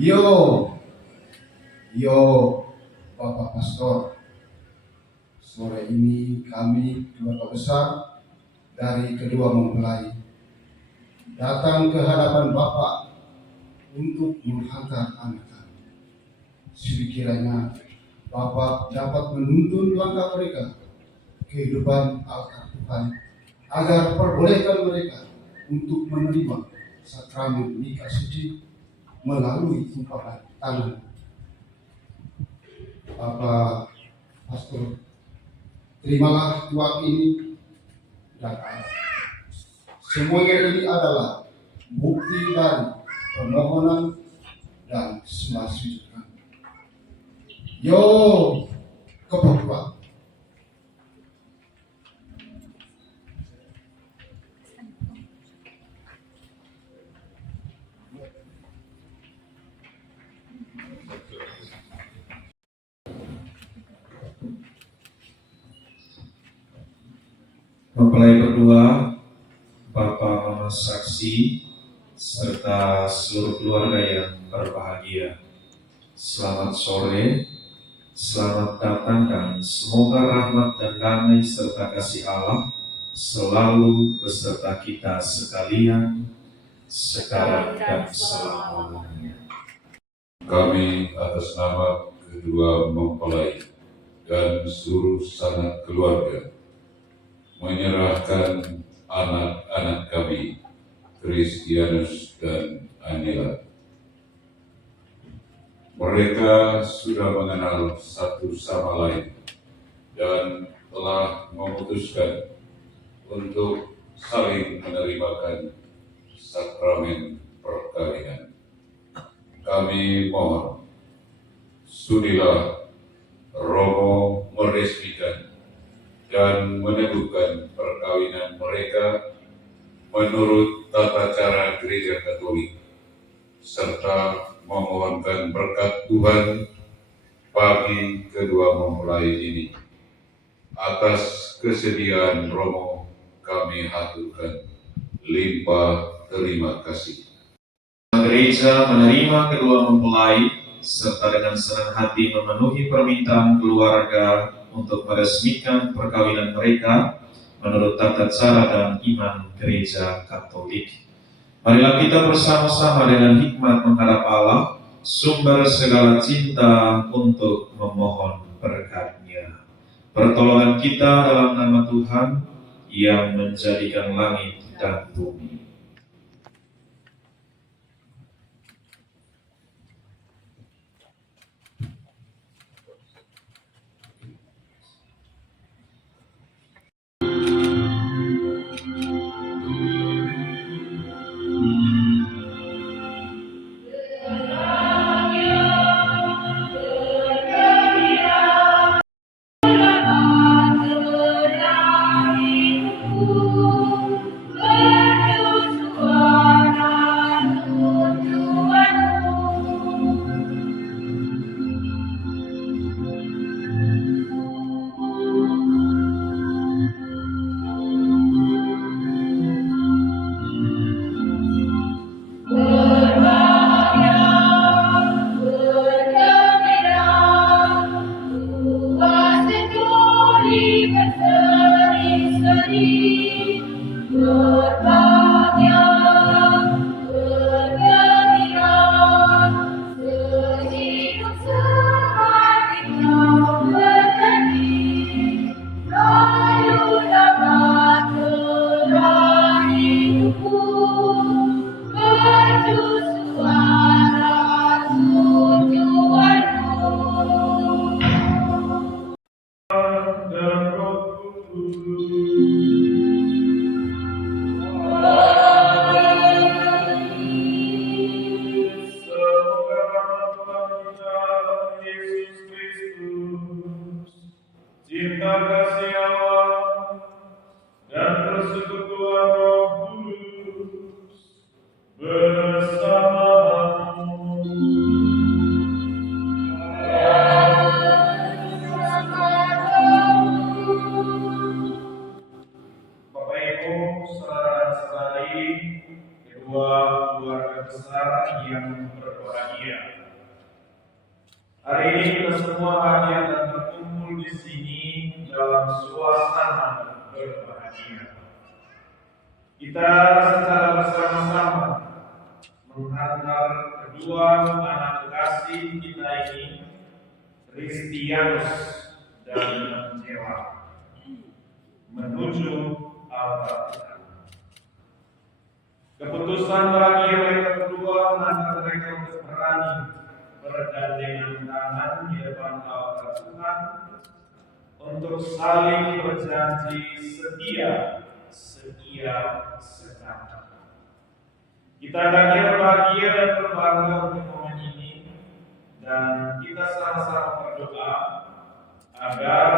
Yo, yo, Bapak Pastor. Sore ini kami keluarga besar dari kedua mempelai datang ke hadapan Bapak untuk menghantar anak kami. Sekiranya Bapak dapat menuntun langkah mereka kehidupan altar Tuhan, agar perbolehkan mereka untuk menerima sakramen nikah suci melalui tumpahan tangan. Bapak Pastor, terimalah tuak ini dan semuanya ini adalah bukti dari permohonan dan semasukan. Yo, keperluan. Mempelai berdua, Bapak Mama Saksi, serta seluruh keluarga yang berbahagia. Selamat sore, selamat datang dan semoga rahmat dan damai serta kasih Allah selalu beserta kita sekalian, sekarang dan selama-lamanya. Kami atas nama kedua mempelai dan seluruh sanak keluarga menyerahkan anak-anak kami, Kristianus dan Anila. Mereka sudah mengenal satu sama lain dan telah memutuskan untuk saling menerimakan sakramen perkawinan. Kami mohon, sudilah Romo meresmikan dan meneguhkan perkawinan mereka menurut tata cara Gereja Katolik, serta memohonkan berkat Tuhan bagi kedua mempelai ini. Atas kesediaan Romo kami haturkan limpah terima kasih. Gereja menerima kedua mempelai serta dengan senang hati memenuhi permintaan keluarga untuk meresmikan perkawinan mereka menurut tata cara dan iman Gereja Katolik. Marilah kita bersama-sama dengan hikmat menghadap Allah, sumber segala cinta, untuk memohon berkat-Nya. Pertolongan kita dalam nama Tuhan yang menjadikan langit dan bumi. Hari ini kita semua hadir dan berkumpul di sini dalam suasana berbahagia. Kita secara bersama-sama menghantar kedua anak kekasih kita ini, Kristianus dan Eva, menuju altar. Keputusan bagi mereka berdua mengantar mereka untuk berani bergandengan tangan di depan altar Tuhan untuk saling berjanji setia sekata. Kita akhirnya berbahagia dan berbangga untuk momen ini, dan kita sama-sama berdoa agar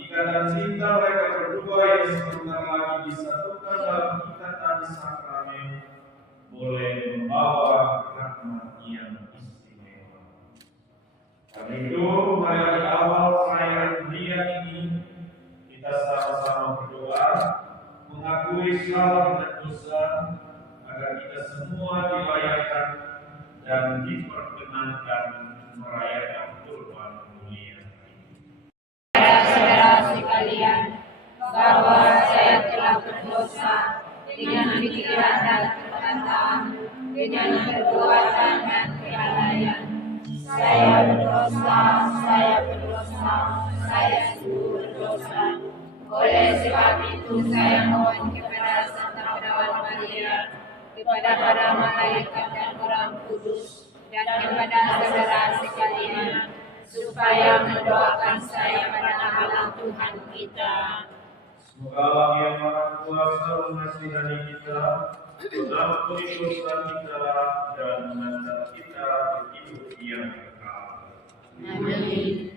ikatan cinta mereka berdua yang sebentar lagi disatukan dalam ikatan sakramen boleh membawa rahmat yang istimewa. Karena itu, marilah di awal perayaan dunia ini kita sama-sama berdoa mengakui salah dan dosa agar kita semua dilayakkan dan diperkenankan merayakan kurban mulia. Saudara sekalian, bahwa saya telah berdosa dengan pikiran dan perkataan, dengan perbuatan dan kelalaian. Saya berdosa, saya sungguh berdosa. Oleh sebab itu saya mohon kepada Santa Perawan Maria, kepada para malaikat dan orang kudus, dan kepada saudara sekalian, supaya mendoakan saya pada Allah Tuhan kita. Semoga Allah yang Maha Kuasa mengasihani kita, mengampuni dosa kita, dan mengantar kita ke hidup yang kekal. Amin.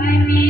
Ay, mi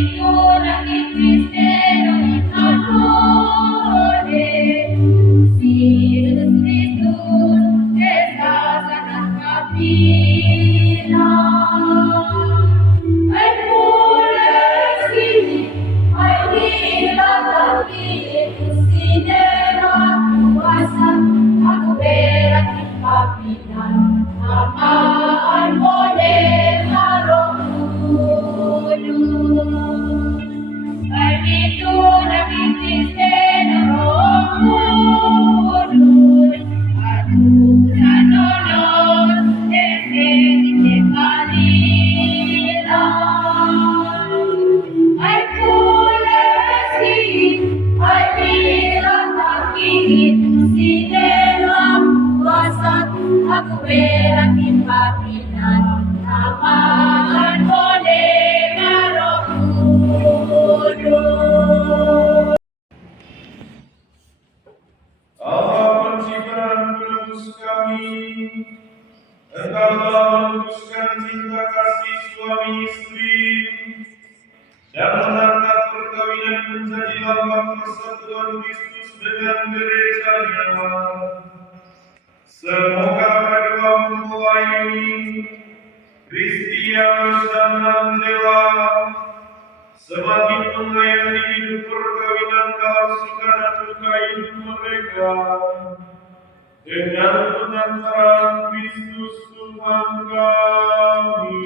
mengangkat perkawinan menjadi lambang persatuan Kristus dengan gerejanya. Semoga kedua mempelai ini, Christianus dan Angela, semakin mengayomi hidup perkawinan dalam suka dan duka hidup mereka dengan pengantaran Kristus Tuhan kami.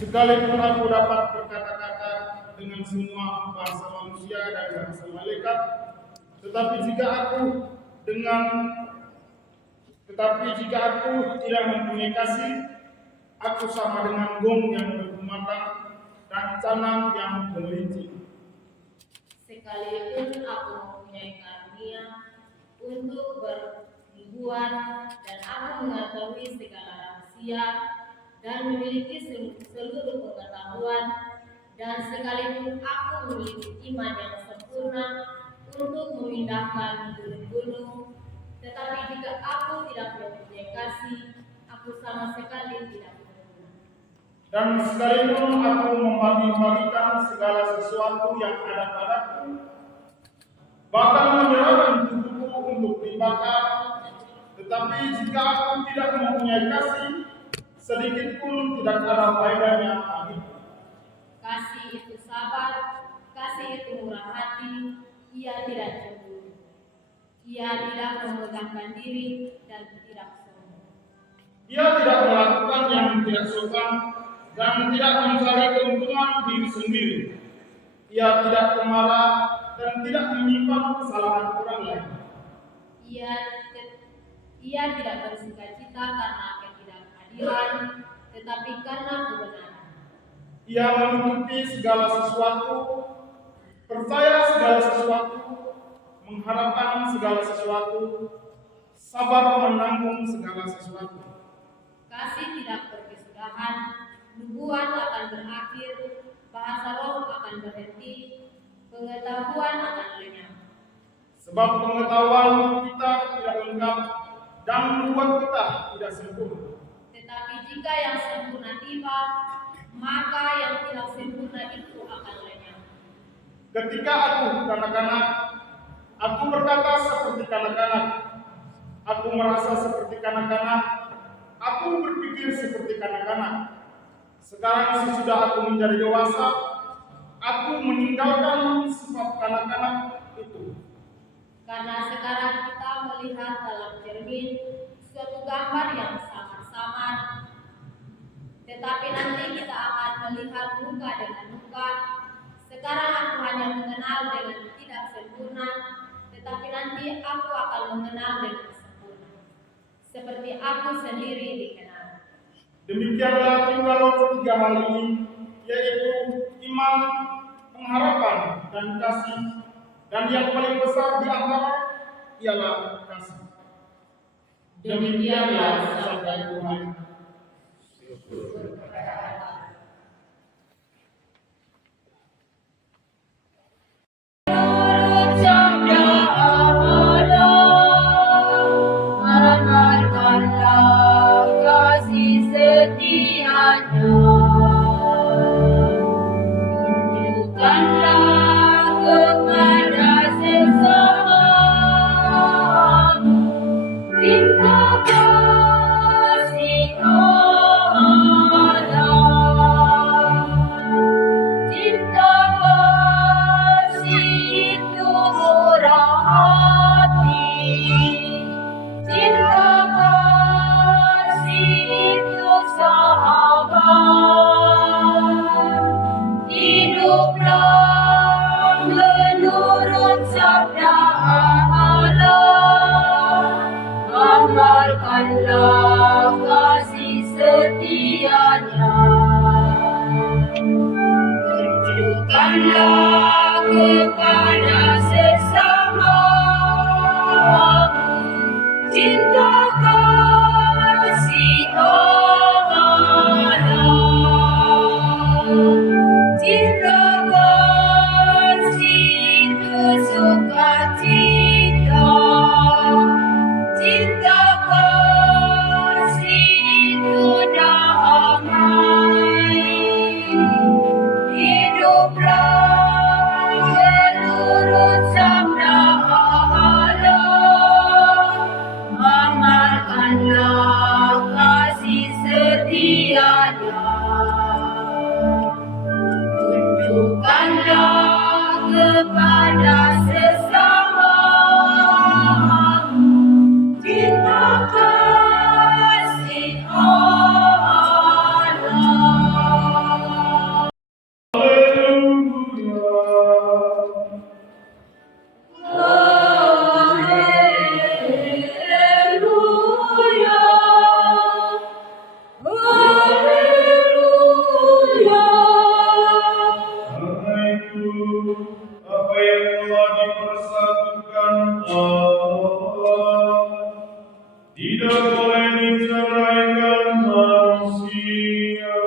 Sekalipun aku dapat berkata-kata dengan semua bahasa manusia dan bahasa malaikat, tetapi jika aku tidak mempunyai kasih, aku sama dengan gong yang berkumandang dan canang yang gemelinci. Sekalipun aku mempunyai karunia untuk berribuan dan aku mengetahui segala rahasia dan memiliki seluruh pengetahuan, dan sekalipun aku memiliki iman yang sempurna untuk memindahkan gunung-gunung, tetapi jika aku tidak mempunyai kasih, aku sama sekali tidak berguna. Dan sekalipun aku membagi-bagikan segala sesuatu yang ada padaku, bahkan menyerahkan tubuhku untuk dibakar, tetapi jika aku tidak mempunyai kasih, sedikit pun tidak ada faedahnya bagiku. Kasih itu sabar, kasih itu murah hati, ia tidak cemburu, ia tidak memegahkan diri dan tidak sombong. Ia tidak melakukan yang tidak sopan dan tidak mencari keuntungan diri sendiri. Ia tidak pemarah dan tidak menyimpan kesalahan orang lain. Ia tidak bersukacita karena ketidakadilan, tetapi karena kebenaran. Ia menutupi segala sesuatu, percaya segala sesuatu, mengharapkan segala sesuatu, sabar menanggung segala sesuatu. Kasih tidak berkesudahan, nubuat akan berakhir, bahasa roh akan berhenti, pengetahuan akan lenyap. Sebab pengetahuan kita tidak lengkap dan nubuat kita tidak sempurna. Tetapi jika yang sempurna tiba, maka yang tidak sempurna itu akan lenyap. Ketika aku kanak-kanak, aku berkata seperti kanak-kanak, aku merasa seperti kanak-kanak, aku berpikir seperti kanak-kanak. Sekarang sesudah aku menjadi dewasa, aku meninggalkan sifat kanak-kanak itu. Karena sekarang kita melihat dalam cermin suatu gambar yang samar-samar, tetapi nanti kita akan melihat muka dengan muka. Sekarang aku hanya mengenal dengan tidak sempurna, tetapi nanti aku akan mengenal dengan sempurna, seperti aku sendiri dikenal. Demikianlah tinggal tiga hal ini, yaitu iman, pengharapan, dan kasih. Dan yang paling besar di antara ialah kasih. Demikianlah sabda Tuhan. Amalkanlah kasih setianya, tunjukkanlah kepada sesama cinta kasih Allah, cinta kasih itu sukacita, cinta kasih Tunjukkanlah kepada sesama cinta kasih Allah. Haleluya. Haleluya. Karena itu, apa yang telah dipersatukan Allah tidak boleh diceraikan manusia.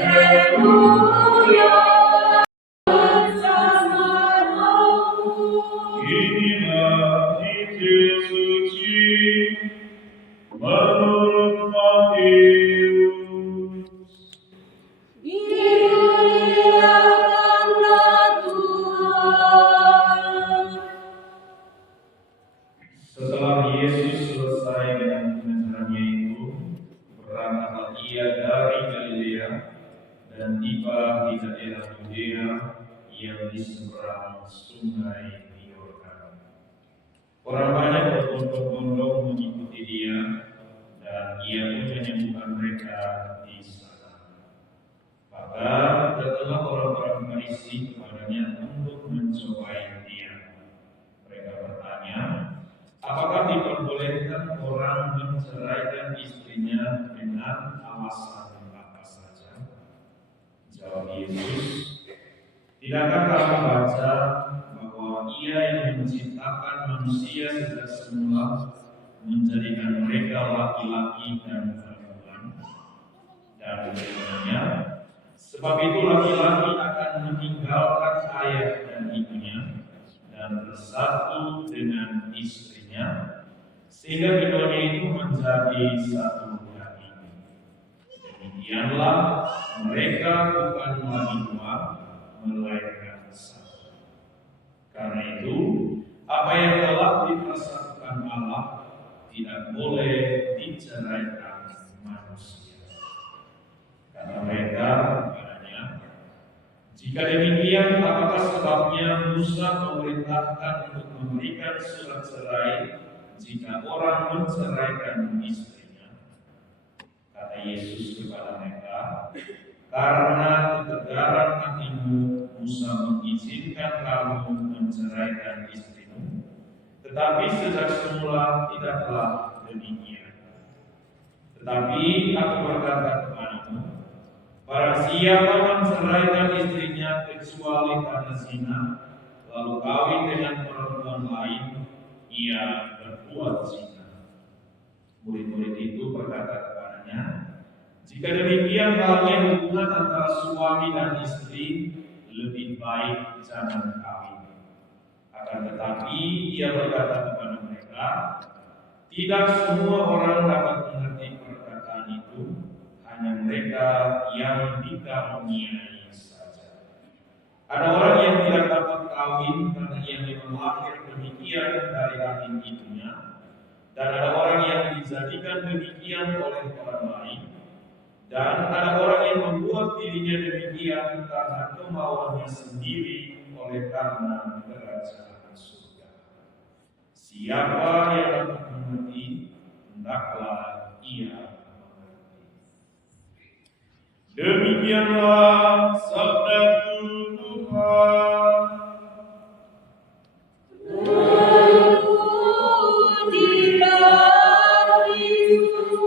Haleluya. Bersama-Mu. Inilah Injil suci menurut Matius. Dimuliakanlah Tuhan. Setelah Yesus selesai dengan pengajarannya itu, berangkatlah ia dari Galilea dan tiba di daerah Yudea yang di seberang sungai Yordan. Orang banyak berbondong-bondong mengikuti dia, dan ia pun menyembuhkan mereka di sana. Maka datanglah orang-orang Farisi kepadanya untuk mencobai dia. Mereka bertanya, apakah diperbolehkan orang menceraikan istrinya dengan alasan apa saja? Jawab Yesus, tidakkah kamu baca bahwa Ia yang menciptakan manusia sejak semula menjadikan mereka laki-laki dan perempuan? Dan berikutnya, sebab itu laki-laki akan meninggalkan ayah dan ibunya dan bersatu dengan istrinya, sehingga keduanya itu menjadi satu daging. Demikianlah mereka bukan lagi dua, melainkan satu. Karena itu, apa yang telah dipersatukan Allah tidak boleh diceraikan manusia. Kata mereka kepadanya, jika demikian, apakah sebabnya Musa memerintahkan untuk memberikan surat cerai jika orang menceraikan istrinya? Kata Yesus kepada mereka, karena ketegaran hatimu Musa mengizinkan kamu menceraikan istrimu, tetapi sejak semula tidaklah demikian. Tetapi aku berkata kepadamu, barang siapa menceraikan istrinya kecuali karena zina, lalu kawin dengan perempuan lain, ia berbuat zina. Murid-murid itu berkata kepadanya, jika demikian halnya hubungan antara suami dan istri, lebih baik jangan kawin. Akan tetapi ia berkata kepada mereka, tidak semua orang dapat mengerti perkataan itu, hanya mereka yang dikaruniai saja. Ada orang yang tidak dapat kawin karena ia memang lahir demikian dari rahim ibunya, dan ada orang yang dijadikan demikian oleh orang lain, dan ada orang yang membuat dirinya demikian karena kemauannya sendiri oleh karena kerajaan surga. Siapa yang dapat mengerti, hendaklah ia mengerti. Demikianlah sabda Tuhan. Terpujilah Kristus.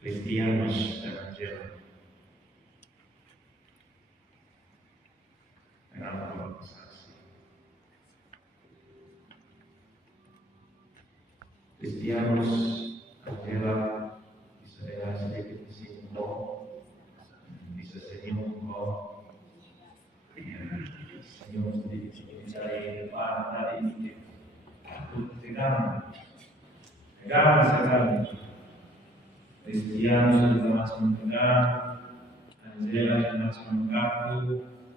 Kristianus Evangel. Nama saksi. Kristianus Angela bisa dengan sedikit disinggung, bisa senyum kok, senyum sedikit dari depan dari ini, aku tegang sekali. Christian sudah macam pedang, Angela sudah macam kaku,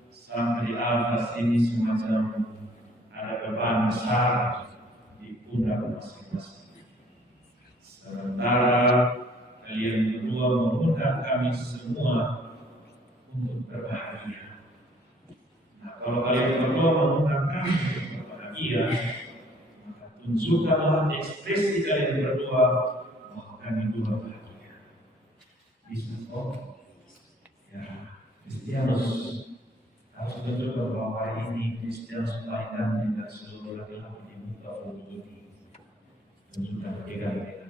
sampai Alfa ini semacam ada beban besar di pundak masing-masing. Sementara kalian berdua mengundang kami semua untuk berbahagia. Nah, kalau kalian berdua mengundang kami untuk berbahagia, maka tunjukkanlah ekspresi kalian berdua bahwa kami berdua bahagia. Bisa kok? Ya, Kristianus harus menunjukkan bahwa hari ini Kristianus pelayanan dan seluruh laki-laki di muka bumi ini tunjukkan pegangan.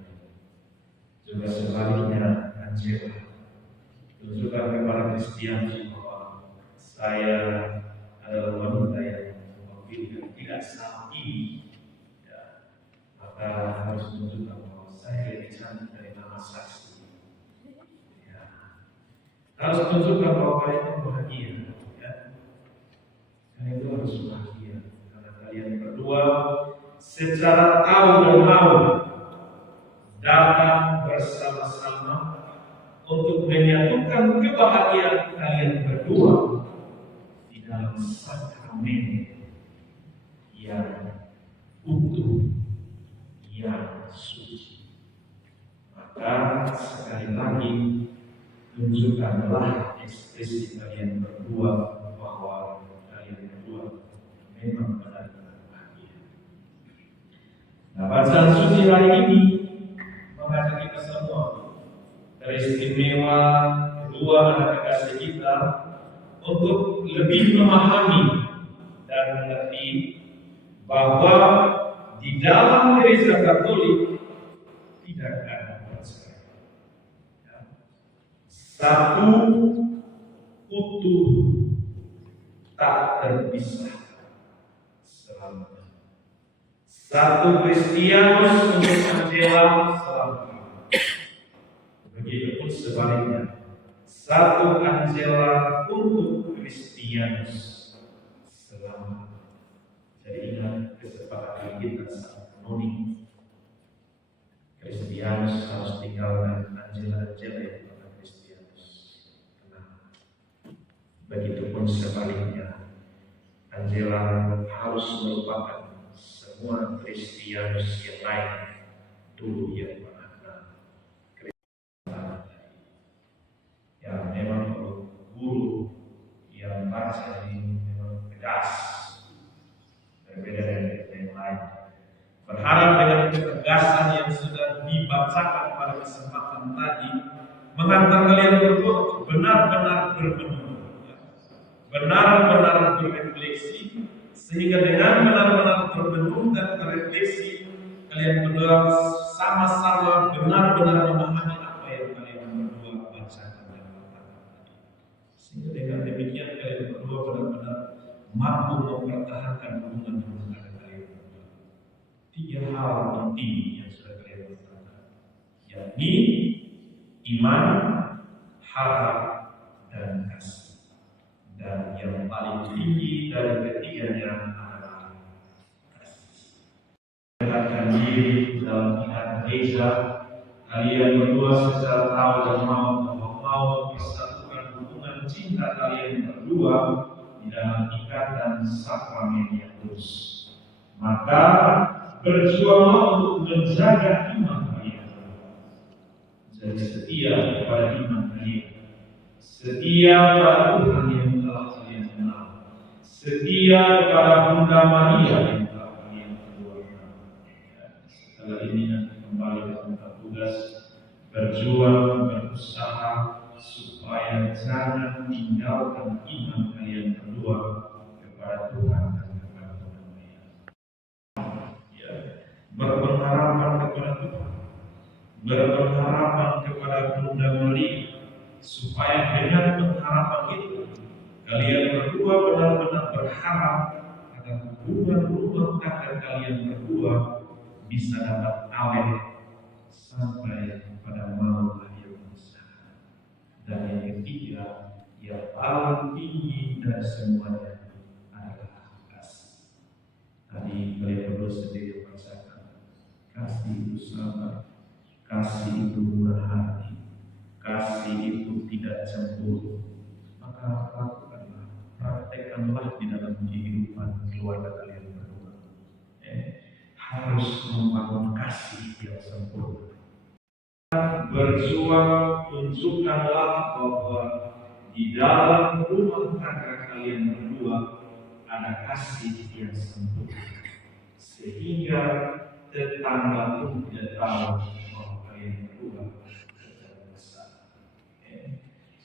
Juga sebaliknya, Angela tunjukkan kepada Kristianus bahwa saya adalah wanita yang memilih tidak sapi, ya, maka harus menunjukkan bahwa saya lebih cantik dari nama saksi. Ya. Harus tunjukkan bahwa kalian itu bahagia, ya. Kalian itu harus bahagia karena kalian berdua secara tahu dan mau datang bersama-sama untuk menyatukan kebahagiaan kalian berdua di dalam sakramen yang utuh, yang suci. Maka sekali lagi tunjukkanlah ekspresi kalian berdua bahwa kalian berdua memang benar-benar bahagia. Nah, bacaan suci hari ini mengajak kita semua teristimewa kedua anak kekasih kita untuk lebih memahami dan mengerti bahwa di dalam gereja Katolik tidak ada perceraian. Satu utuh tak terpisah selamanya. Satu Kristianus untuk Angela selamanya. Begitupun sebaliknya, satu Angela untuk Kristianus selamanya. Jadi ingat kesepakatan kita saat kanonik. Kristianus harus tinggalkan Angela yang pada Kristianus. Kenapa? Begitupun sebaliknya, Angela harus melupakan semua Kristianus yang lain dulu yang pernah kenal. Ya memang guru yang baca ini memang tegas, berbeda dari yang lain. Berharap dengan ketegasan yang sudah dibacakan pada kesempatan tadi mengantar kalian berdua untuk benar-benar bermenung, benar-benar berefleksi, sehingga dengan benar-benar bermenung dan berefleksi kalian berdua sama-sama benar-benar memahami apa yang kalian berdua bacakan dan katakan tadi. Sehingga dengan demikian kalian berdua benar-benar mampu mempertahankan hubungan kalian berdua. 3 hal inti yang sudah kalian katakan, yakni iman, harap, dan kasih. Dan yang paling tinggi dari ketiganya adalah kasih. Mendekatkan diri dalam pihak gereja, kalian berdua secara tahu dan mau mempersatukan hubungan cinta kalian berdua di dalam ikatan sakramen yang kudus. Maka berjuanglah untuk menjaga iman kalian. Jadi setia kepada iman kalian, setia pada Tuhan yang telah kalian kenal, setia kepada Bunda Maria yang telah kalian keluarkan. Setelah ini nanti kembali ke tugas berjuang, berusaha supaya jangan tinggalkan iman kalian berdua kepada Tuhan dan kepada Bunda Maria. Berpengharapan kepada Tuhan, berpengharapan kepada Bunda Maria, supaya dengan pengharapan itu kalian berdua benar-benar berharap agar hubungan rumah tangga kalian berdua bisa dapat awet sampai pada maut akhir besar. Dan yang ketiga, yang paling tinggi dari semuanya adalah kasih. Tadi kalian berdua sendiri bacakan, kasih itu sabar, kasih itu murah hati, kasih itu tidak cemburu, maka lakukanlah, praktekkanlah di dalam kehidupan keluarga kalian berdua. Harus membangun kasih yang sempurna. Berjuang, tunjukkanlah bahwa di dalam rumah tangga kalian berdua ada kasih yang sempurna, sehingga tetangga pun tidak tahu bahwa kalian berdua berjalan bersama.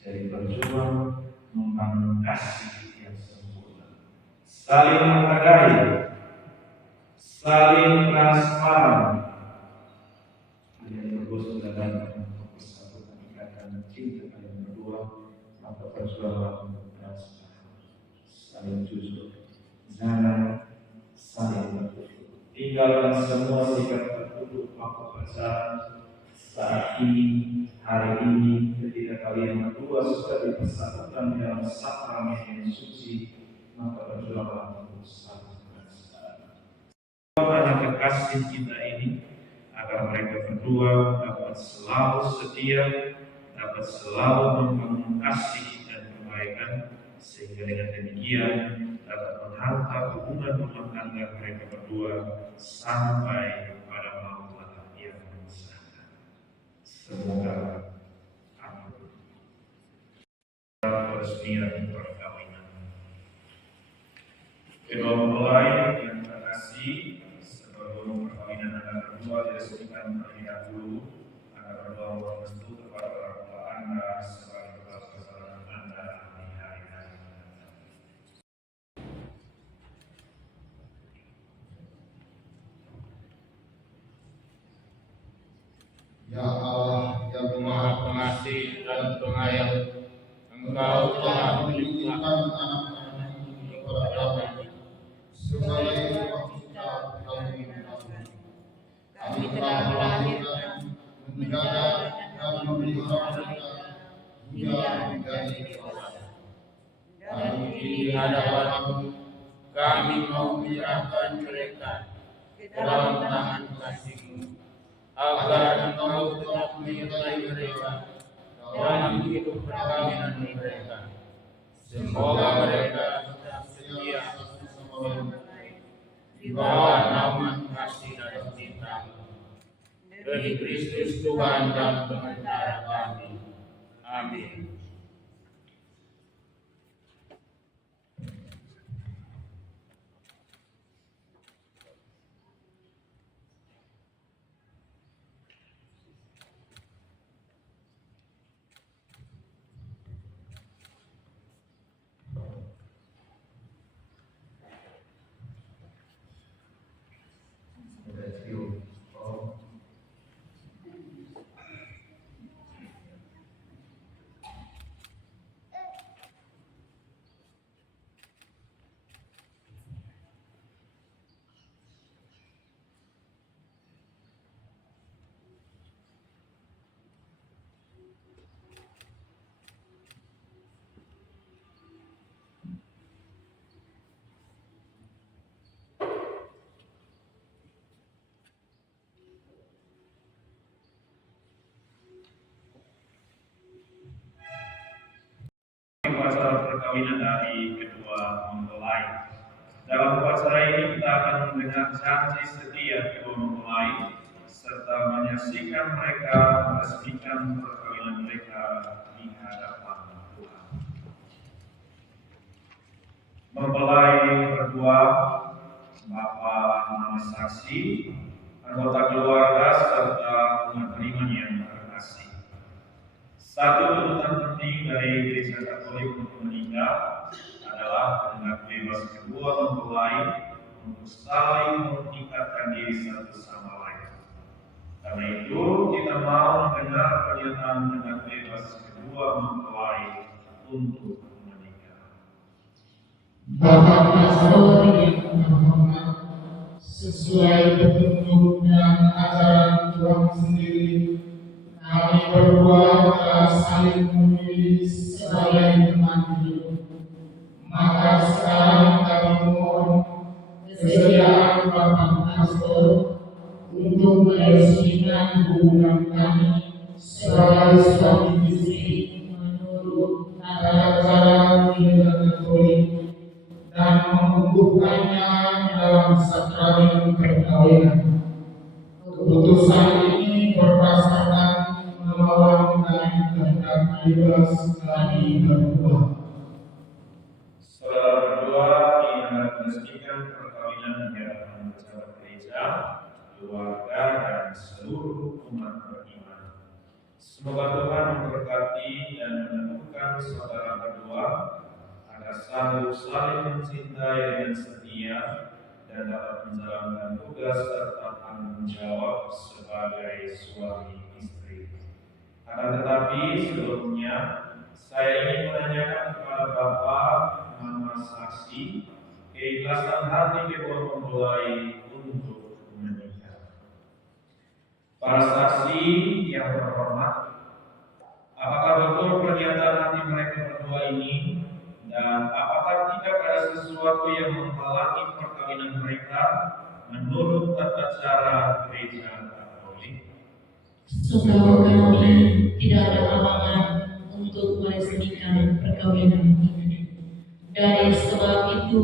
Jadi berjuang membangun kasih yang sempurna, saling menghargai, saling transparan. Kalian berdua sudah dapat mempersatukan ikatan cinta kalian berdua, maka berjuanglah untuk transparan, saling jujur, jangan saling tertutup. Tinggalkan semua sikap tertutup, maka percaya saat ini, hari ini, ketika kalian berdua sudah dipersatukan dalam sakrament yang suci, maka berjuanglah untuk saling transparan. Anak kekasih kita ini, agar mereka berdua dapat selalu setia, dapat selalu membangun kasih dan kebaikan, sehingga dengan demikian dapat menghantar hubungan rumah tangga mereka berdua sampai pada mautlah yang memisahkan. Semoga amin. Peresmian perkawinan. Kedua mempelai yang terkasih, sebelum perkawinan Anda berdua diresmikan terlebih dahulu, Anda berdua merestu kepada orang tua Anda sebagai bekas persaudaraan Anda di hari-hari mendatang. Ya Allah yang Maha Pengasih dan Penyayang, Engkau telah menunjukkan anak-anak-Mu kepada kami sebagai kita kami mengaku. Kami telah melahirkan, menjaga dan memelihara mereka hingga menjadi dewasa. Dan di hadapan-Mu kami mau menyerahkan mereka ke dalam tangan kasih-Mu, agar Engkau tetap menyertai mereka dalam hidup perkawinan mereka. Semoga mereka tetap setia satu sama lain di bawah naungan kasih dan cinta dari Kristus Tuhan dan Pengacara kami. Amin. Upacara perkawinan dari kedua mempelai. Dalam upacara ini kita akan mendengar janji setia kedua mempelai serta menyaksikan mereka meresmikan perkawinan mereka di hadapan Tuhan. Mempelai berdua, Bapak nama saksi, anggota keluarga serta umat beriman yang terkasih. Satu tuntutan penting dari Gereja Katolik untuk menikah adalah kehendak bebas kedua mempelai untuk saling mengikatkan diri satu sama lain. Karena itu kita mau mendengar pernyataan kehendak bebas kedua mempelai untuk menikah. Bapak Pastor yang terhormat, sesuai petunjuk dan ajaran Tuhan sendiri, kami berdua telah saling memilih sebagai teman hidup. Maka sekarang kami mohon kesediaan Bapak Pastor untuk meresmikan hubungan kami sebagai suami ini berdasarkan pengalaman dan kehendak bebas kami berdua. Saudara berdua diangkat meresmikan perkawinan di hadapan pejabat gereja, keluarga, dan seluruh umat beriman. Semoga Tuhan memberkati dan meneguhkan saudara berdua agar sanggup saling mencintai dengan setia dan dapat menjalankan tugas serta tanggung jawab sebagai suami istri. Akan tetapi sebelumnya saya ingin menanyakan kepada Bapak Mama saksi keikhlasan hati kedua mempelai untuk menikah. Para saksi yang terhormat, apakah betul pernyataan hati mereka berdua ini, dan apakah tidak ada sesuatu yang menghalangi perkawinan mereka menurut tata cara gereja Katolik? Sungguh kami tidak ada halangan untuk meresmikan perkawinan ini. Dari sebab itu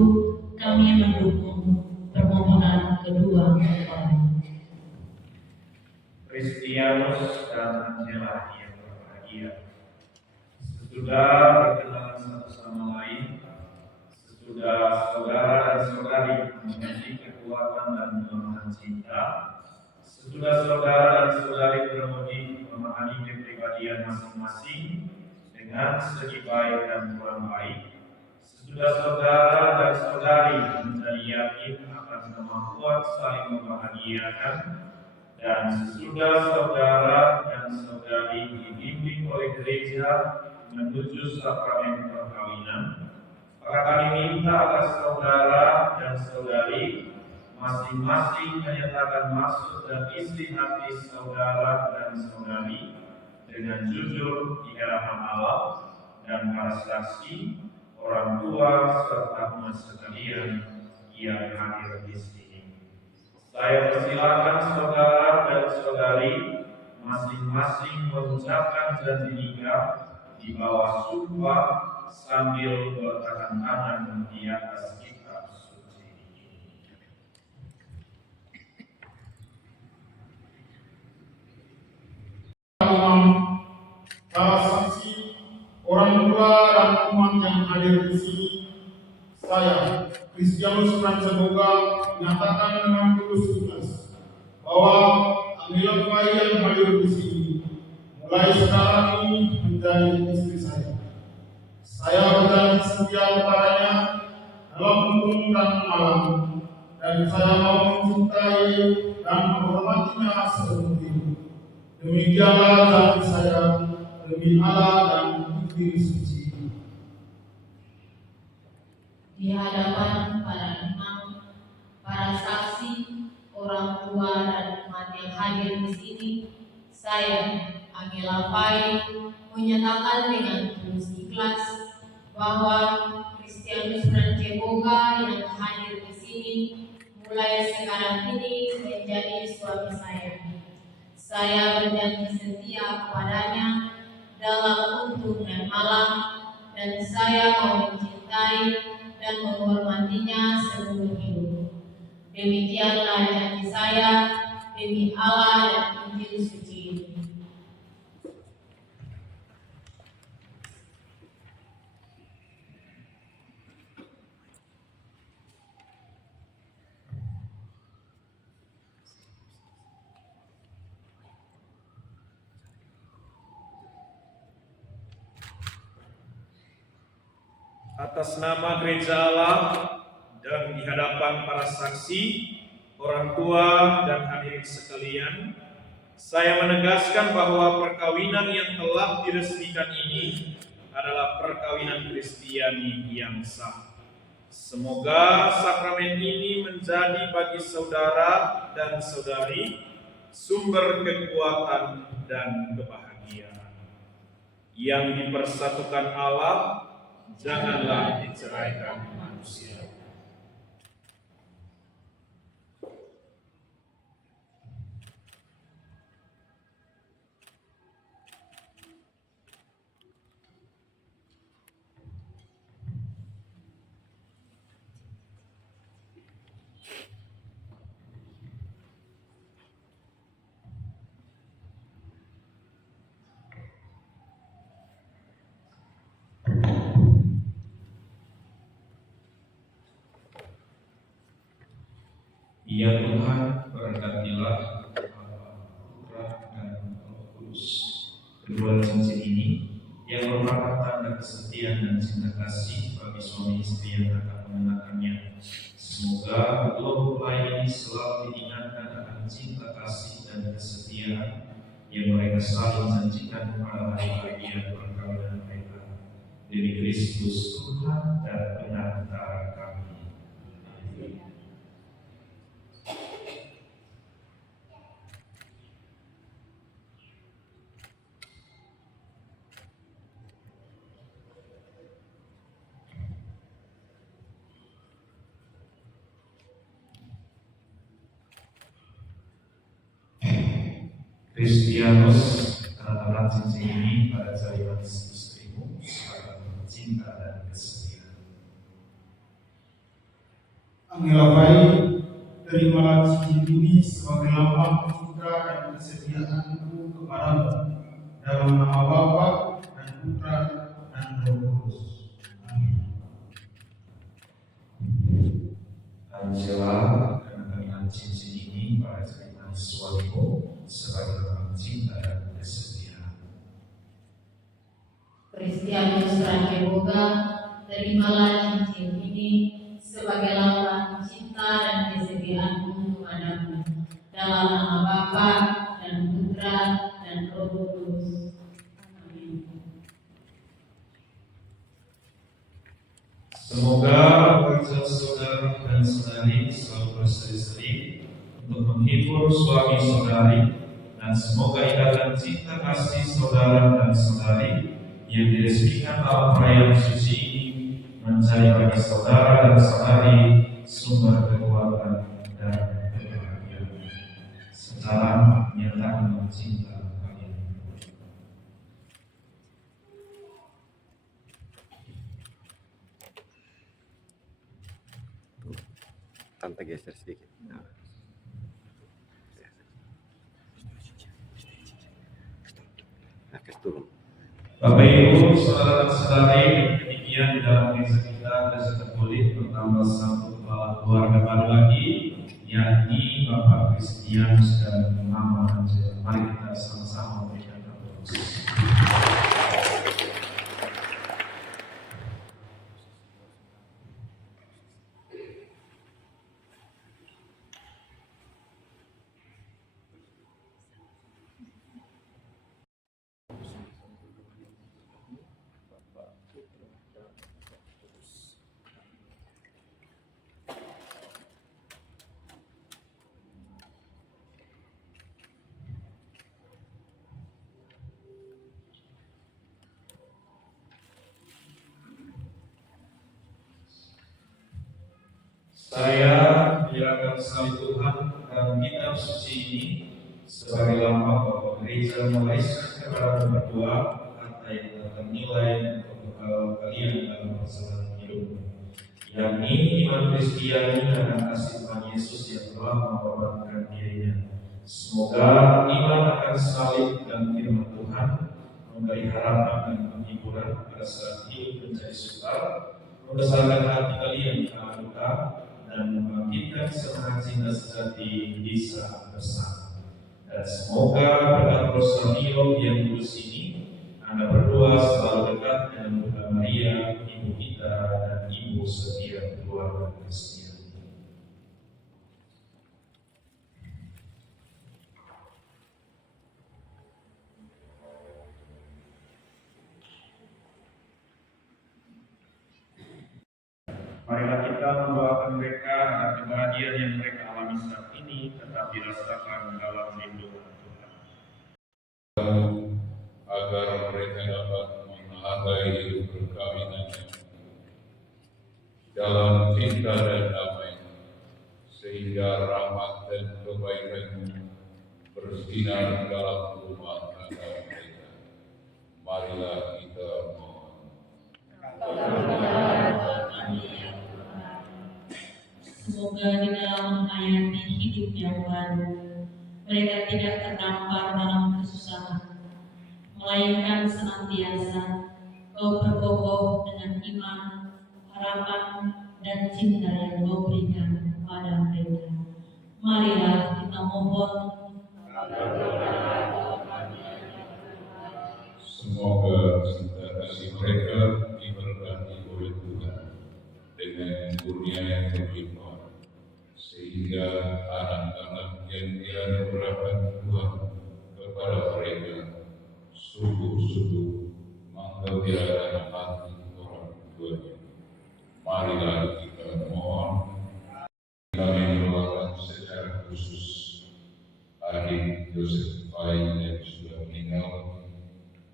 kami mendukung permohonan kedua mempelai. Kristianus dan Angela yang berbahagia, sesudah berkenalan satu sama lain, sesudah saudara dan saudari mengerti kekuatan dan kelemahan cinta, sesudah saudara dan saudari bermudi memahami kepribadian masing-masing dengan segi baik dan kurang baik, sesudah saudara dan saudari menjadi yakin akan kemampuan saling membahagiakan, dan sesudah saudara dan saudari dibimbing oleh gereja menuju sakramen perkawinan, maka kami minta agar saudara dan saudari masing-masing menyatakan maksud dan isi hati saudara dan saudari dengan jujur di hadapan Allah dan para saksi, orang tua serta umat sekalian yang hadir di sini. Saya persilakan saudara dan saudari masing-masing mengucapkan janji nikah di bawah sumpah sambil meletakkan tangan di atas kitab suci. Imam, para saksi, orang tua dan umat yang hadir di sini, saya, Kristianus Prancaboga, menyatakan dengan tulus ikhlas bahwa Angela Fai yang hadir di sini mulai sekarang ini menjadi istri saya. Saya berjanji setia kepadanya dalam untung dan malam, dan saya mau mencintai dan menghormatinya seumur hidup. Demikianlah janji saya demi Allah dan Injil suci. Di hadapan para imam, para saksi, orang tua dan umat yang hadir di sini, saya, Angela Fai, menyatakan dengan tulus ikhlas bahwa Kristianus Prancaboga yang hadir di sini mulai sekarang ini menjadi suami saya. Saya berjanji setia kepadanya dalam untung dan malam, dan saya mau mencintai dan menghormatinya seumur hidup. Demikianlah janji saya demi Allah dan Injil suci. Atas nama Gereja Allah dan di hadapan para saksi, orang tua dan hadirin sekalian, saya menegaskan bahwa perkawinan yang telah diresmikan ini adalah perkawinan Kristiani yang sah. Semoga sakramen ini menjadi bagi saudara dan saudari sumber kekuatan dan kebahagiaan. Yang dipersatukan Allah janganlah diceraikan manusia. Ya Tuhan, berkatilah Bapa, Putra, dan Roh Kudus. Kedua cincin ini yang merupakan tanda kesetiaan dan cinta kasih bagi suami istri yang akan mengenakannya. Semoga kedua mempelai ini selalu diingatkan akan cinta kasih dan kesetiaan yang mereka saling janjikan pada hari bahagia perkawinan mereka. Demi Kristus Tuhan dan Penantara kami. Amin. Kristianus, tanda cincin ini pada jari manis istrimu sebagai cinta dan kesetiaan. Angelapai, terimalah cincin ini sebagai lambang cinta dan kesetiaanku kepadamu dalam nama Bapa dan Putra dan Roh Kudus. Amin. Angela kenakan cincin ini pada jari manis suamimu sebagai lambang cinta dan kesetiaan. Kristianus Boga, terimalah cincin ini sebagai lambang cinta dan kesetiaanmu kepadamu dalam nama Bapa dan Putra dan Roh Kudus. Amin. Semoga wajah saudara dan saudari selalu berseri-seri untuk menghibur suami saudari, dan semoga ikatan cinta kasih saudara dan saudari yang diresmikan dalam perayaan suci ini menjadi bagi saudara dan saudari sumber kekuatan dan kebahagiaan. Secara menyatakan cinta kalian. Tante geser sedikit. Turun. Bapak Ibu, saudara dan saudari, demikian di dalam gereja kita Gereja Katolik bertambah satu kepala keluarga baru lagi, yakni Bapak Kristianus dan Mama Angela. Mari kita sama-sama memberikan aplaus. Saya menyerahkan salib Tuhan dan kitab suci ini sebagai lambang bahwa gereja mewariskan kepada berdua harta yang ternilai untuk bekal kalian dalam perjalanan hidup, yakni iman Kristiani dan kasih Tuhan Yesus yang telah mengorbankan dirinya. Semoga iman akan salib dan firman Tuhan memberi harapan dan penghiburan pada saat hidup menjadi sukar, membesarkan hati kalian karena duka, dan membangkitkan semangat cinta sejati bisa bersama. Dan semoga berkat Rosario yang kudus ini, Anda berdua selalu dekat dengan Bunda Maria, Ibu kita dan Ibu setiap keluarga Kristen. Marilah kita mendoakan mereka agar kebahagiaan yang mereka alami saat ini tetap dirasakan dalam lindungan Tuhan. Agar mereka dapat menghadapi hidup perkawinannya dalam cinta dan damai, sehingga rahmat dan kebaikan bersinar dalam rumah tangga mereka. Marilah kita mohon. Semoga di dalam menghayati hidup yang baru, mereka tidak terdampar dalam kesusahan, melainkan senantiasa Kau berkokoh dengan iman, harapan, dan cinta yang Kau berikan kepada mereka. Marilah kita mohon. Semoga cinta kasih mereka diberkati oleh Tuhan dengan kurnia yang berlimpah, sehingga anak-anak yang dianugerahkan Tuhan kepada mereka sungguh-sungguh menggembirakan hati orang tuanya. Marilah kita mohon. Kami doakan secara khusus adik Joseph Pai yang sudah meninggal.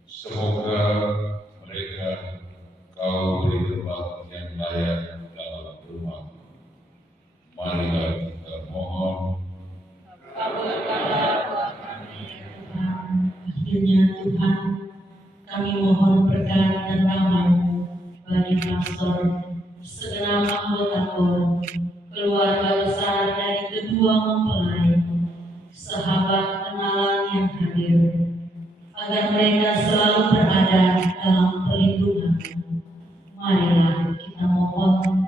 Semoga mereka kau beri tempat yang layak dalam rumah. Marilah kita mohon. Akhirnya Tuhan, kami mohon berkat dan damai bagi pastor, segenap anggota KOR, keluarga besar dari kedua mempelai, sahabat kenalan yang hadir, agar mereka selalu berada dalam perlindungan. Marilah kita mohon.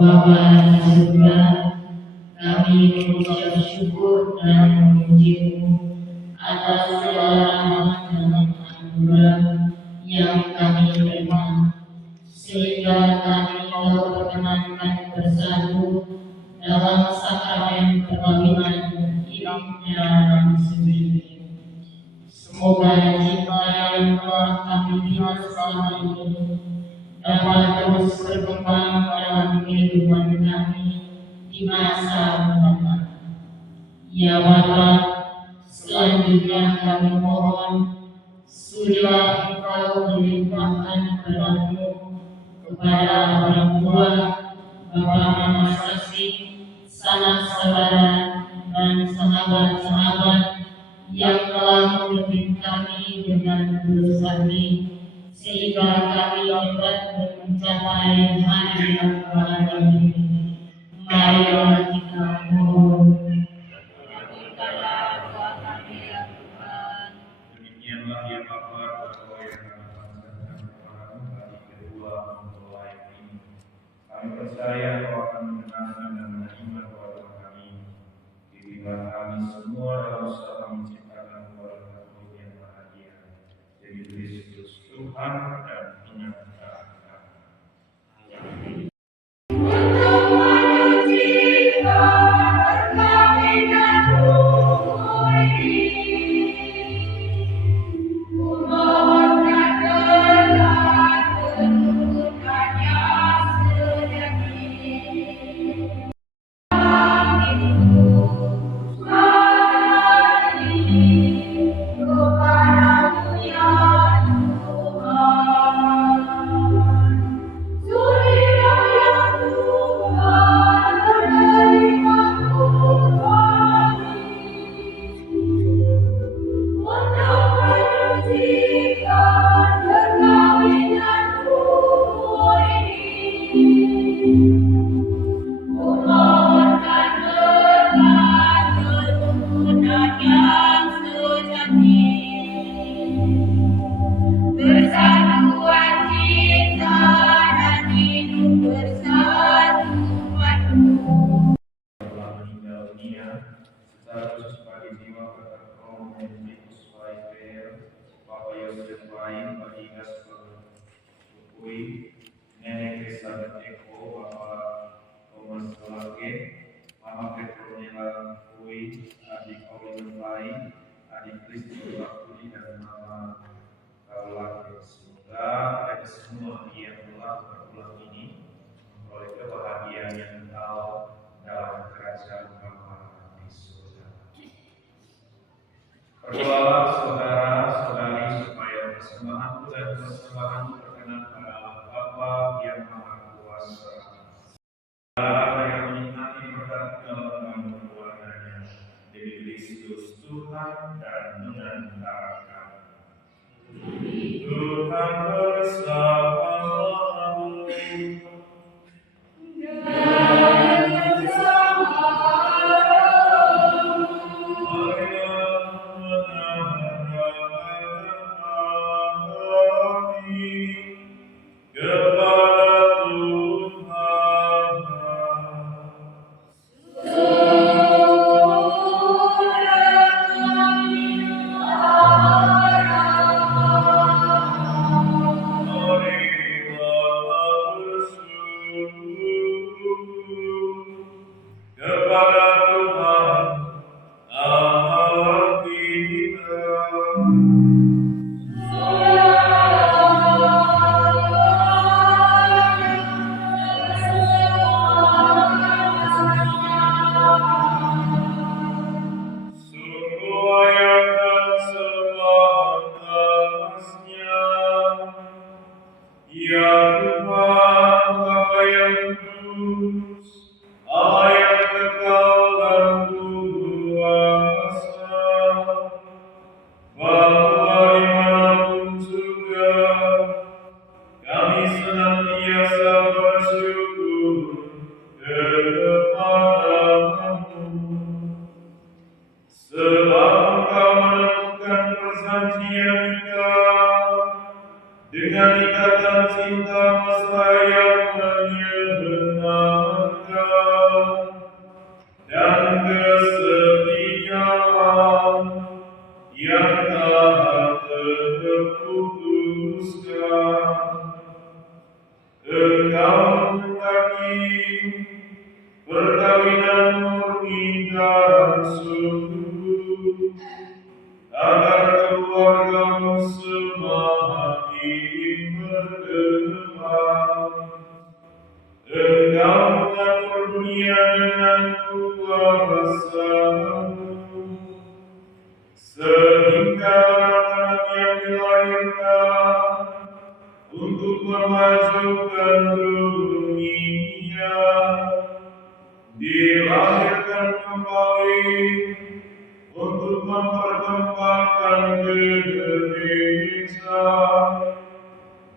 Bapa di surga, kami mengucap syukur dan memuji-Mu atas segala rahmat dan anugerah yang kami terima, sehingga kami mau perkenankan bersatu dalam sakramen perkawinan hidupnya dan suci. Semoga cinta yang telah kami bina selama ini dapat terus berkembang dalam kehidupan kami di masa mendatang. Ya Bapa, selanjutnya kami mohon, sudilah Engkau melimpahkan berkat-Mu kepada orang tua, Bapak Mama Saksi, sanak saudara, dan sahabat-sahabat yang telah memimpin kami dengan tulus hati, sehingga kami dapat mencapai hari yang bahagia ini. Marilah kita mohon. Demikianlah ya Bapa, doa yang kami panjatkan kepadamu bagi kedua mempelai ini. Kami percaya Kau akan mendengarkan dan menerima doa kami. Bimbinglah kami semua dalam usaha menciptakan keluarga yang bahagia. Demi Kristus Tuhan dan Tuhan kami. Nenek Elizabeth Eko, Bapak Thomas Lage, Mama Petronella Kui, Adik Oliver Lai, Adik Kristi Bakuli, dan Mama Lage. Semoga mereka semua yang telah berulang ini memperoleh kebahagiaan yang kekal dalam kerajaan Bapa di surga. Berdoalah saudara-saudari supaya persembahanku dan persembahanmu berkenan pada Bapa yang Maha Kuasa. Saudara yang menikmati berkat dalam keluarganya demi Kristus Tuhan dan dengan kami. Tuhan bersamamu. Kepada Tuhan dan seluruh, agar keluargamu semakin berkembang. Engkau mengatur dunia dengan kuasamu, sehingga anak yang dilahirkan untuk memajukan dunia dilahirkan kembali untuk memperkembangkan gereja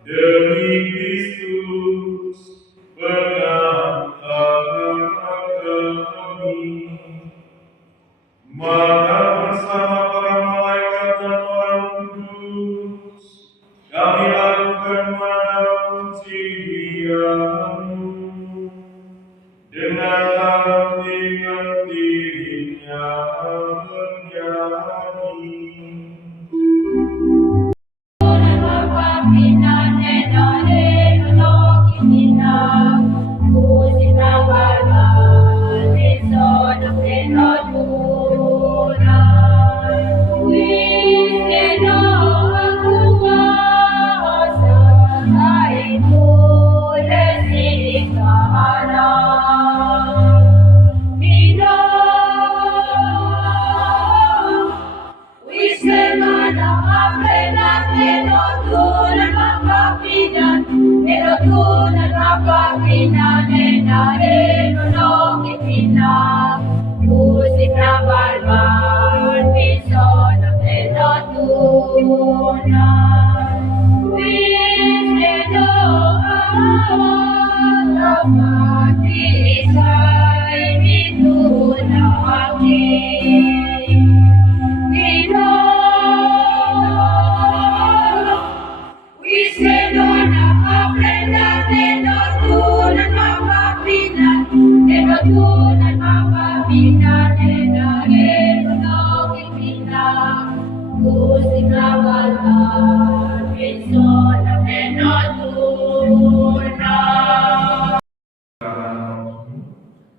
demi Kristus pengantar kami. Maka bersama para malaikat dan orang kudus kami lakukan pada pujianmu dengan dalam dirinya bernyanyi.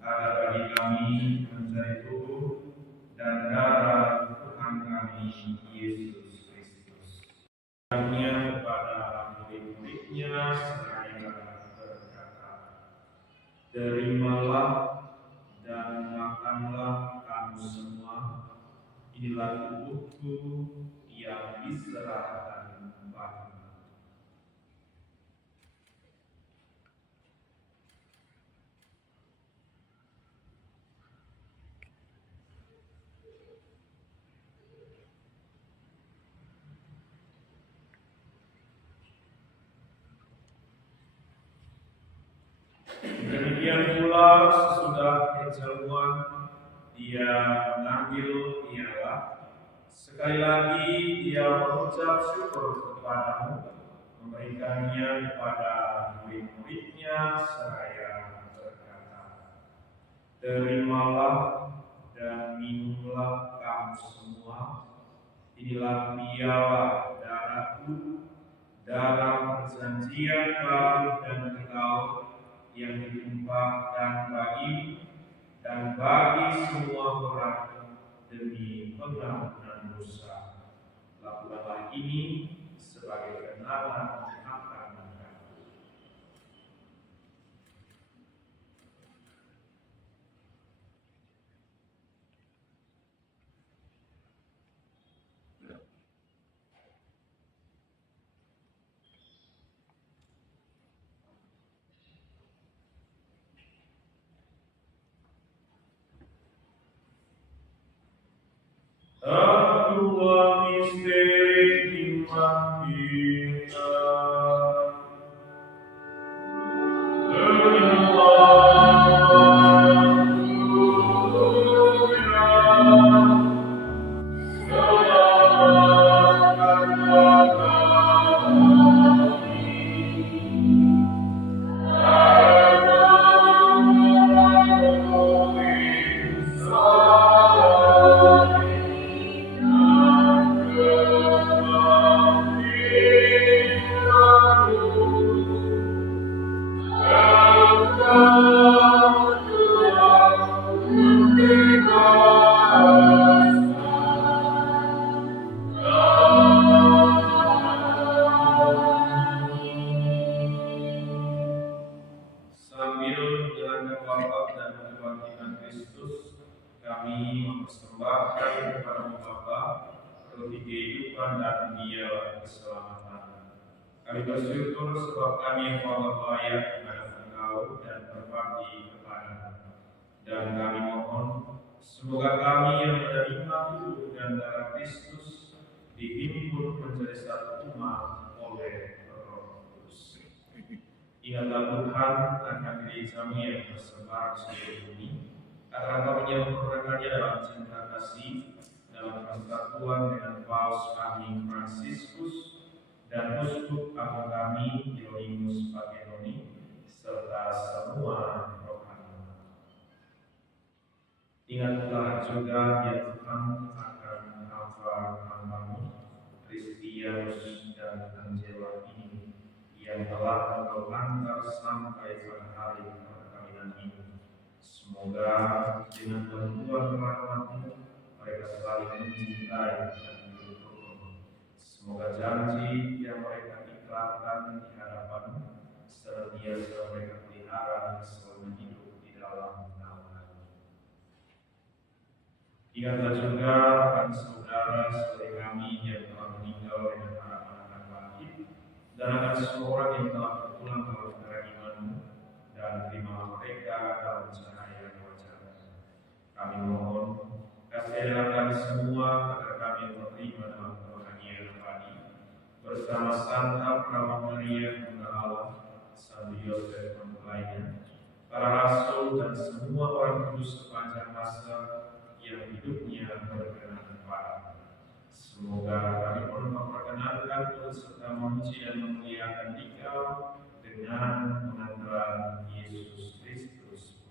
Ada bagi kami menjadi tubuh dan darah Tuhan kami Yesus Kristus. Hanya kepada murid-muridnya seraya berkata, terimalah dan makanlah kamu semua, inilah tubuhku yang diserahkan bagimu. Demikian pula sesudah perjamuan dia mengambil piala. Sekali lagi dia mengucap syukur kepadamu, memberikannya kepada murid-muridnya seraya berkata, terimalah dan minumlah kamu semua, inilah piala darahku, darah perjanjian baru dan kekal yang ditumpahkan bagi dan bagi semua orang demi pengampunan dosa. Lakukanlah ini sebagai kenangan akan aku. Kedua misteri iman kita. kami mempersembahkan kepada-Mu Bapa roti kehidupan dan Dia keselamatan. Kami bersyukur sebab kami yang layak kepada Engkau dan berbakti kepada-Mu. Dan kami mohon semoga kami yang menerima tubuh dan darah Kristus dihimpun menjadi satu umat oleh Roh Kudus. Ingatlah Tuhan akan gereja-Mu yang tersebar di seluruh bumi, agar Kau menyempurnakannya dalam cinta kasih, dalam persatuan dengan Paus kami Fransiskus dan Uskup Agung kami Hieronymus Pagenoni, serta semua rohani. Ingatlah juga ya Tuhan akan hamba-Mu Kristianus dan Angela ini yang telah Engkau antar sampai pada hari perkawinan ini. Semoga dengan bantuan rahmat-Mu mereka saling mencintai dan mendukung. Semoga janji yang mereka ikrarkan di hadapan-Mu senantiasa mereka pelihara selama hidup di dalam nama-Mu. Ingatlah juga akan saudara-saudari kami yang telah meninggal dengan harapan akan bangkit, dan akan semua orang yang telah berpulang dalam negara iman-Mu, dan terimalah mereka dalam cahaya wajah-Mu. Kami mohon kasihilah kami semua agar kami menerima dalam kebahagiaan abadi bersama Santa Perawan Maria Bunda Allah, Santo Yosef mempelainya, para rasul dan semua orang kudus sepanjang masa yang hidupnya berkenan kepada. Semoga kami pun memperkenankan turut serta memuji dan memuliakan Dikau dengan pengantaran Yesus Kristus.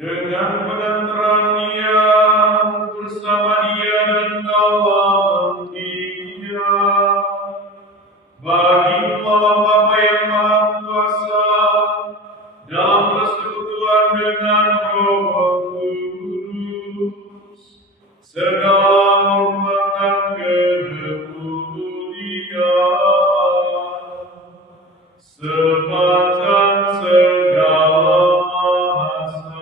Dengan pengantaran Dia, bersama Dia dan dalam Dia, bagilah Bapa yang Maha Kuasa, dalam persekutuan dengan Roh Kudus, segala hormat dan kemuliaan sepanjang segala masa.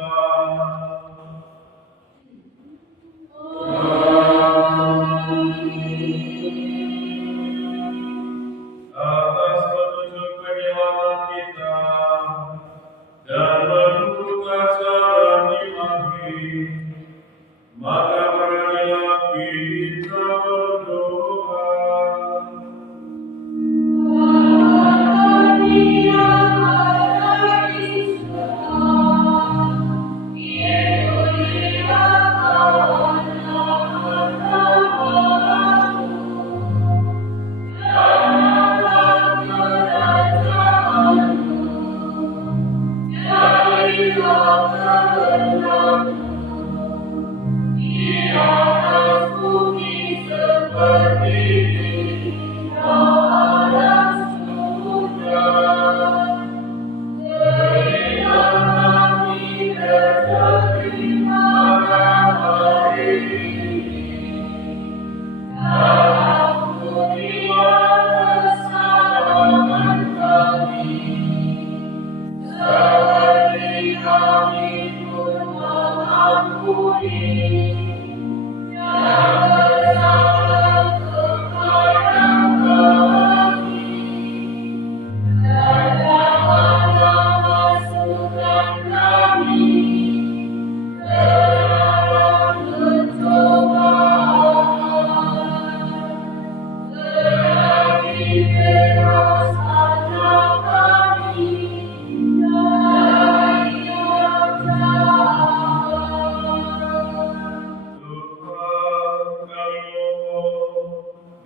Atas petunjuk penyelamat kita dan menurut ajaran ilahi, maka marilah kita berdoa.